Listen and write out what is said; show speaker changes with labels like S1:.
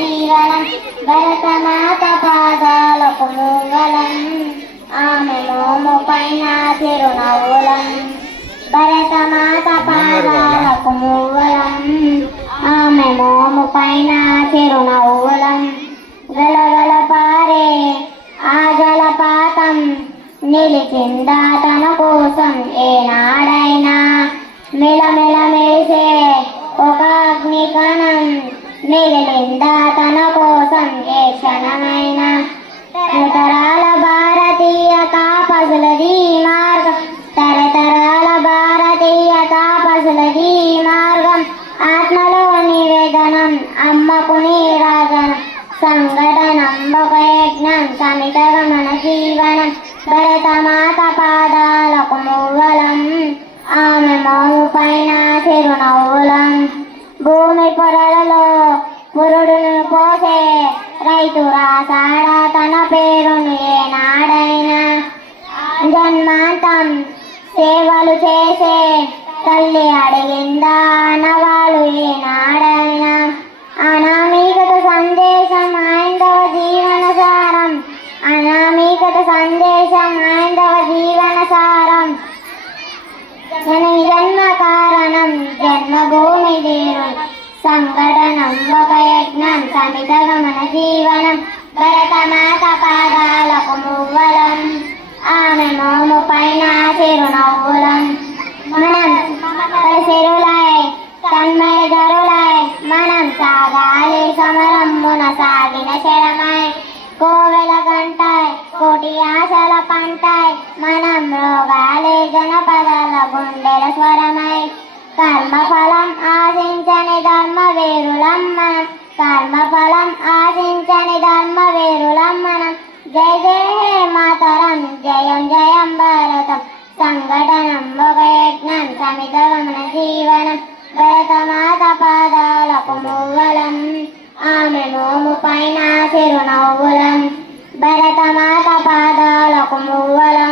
S1: జీవనం భరతమాత పాదాలకు మూగలం ఆమె మోము పైన తిరునవ్వులం. భరతమాత పాదాలకు మూవలం ఆమె మోము పైన తిరునవ్వులం. గలగల పారే ఆ జలపాతం నిలిచిందా తన కోసం ఏనాడైనా. మెలమెల మేసే ఒక అగ్నికణం మిగిలిందా తన కోసం ఏ క్షణమైన తరతరాల భారతీయ తాపసులది మార్గం తరతరాల భారతీయ తాపసులది మార్గం ఆత్మలో నివేదనం అమ్మకు నీరాజనం సంఘటనం ఒక యజ్ఞం సమిత గమన జీవనం భరతమాత పాదాలకు మువ్వలం ఆమె మోము పైన చిరునవ్వులం. భూమి పొరలలో పురుడును పోసే రైతు రాసాడా తన పేరును ఏనాడైనా. జన్మాంతం సేవలు చేసే తల్లి అడిగిందా అనవాళ్ళు ఏనాడైనా. అనామీకత సందేశం ఐందవ జీవన సారం అనామీకత సందేశం ఐందవ జీవన సారం జన్మ కారణం జన్మభూమి దేవుని సంఘటనం ఒక యజ్ఞం సమిత గమన జీవనం భరతమాత పాదాలకు మువ్వలం ఆమె మోము పైన చిరునవ్వులం. మనం పరిసిరులై తన్మయ గరులై మనం సాగాలి సమరమ్మున సాగిన శరమై కోవెల గంటాయ్ కోటి ఆశల పంటాయ్ మనం రోగాలి జనపదాల గుండెల స్వరమై కర్మఫలం యజ్ఞం సమిత జీవనం భరతమాత పాదాలకు మువ్వలం ఆమె మోము పైన చిరునవ్వులం భరతమాత పాదాలకు మువ్వలం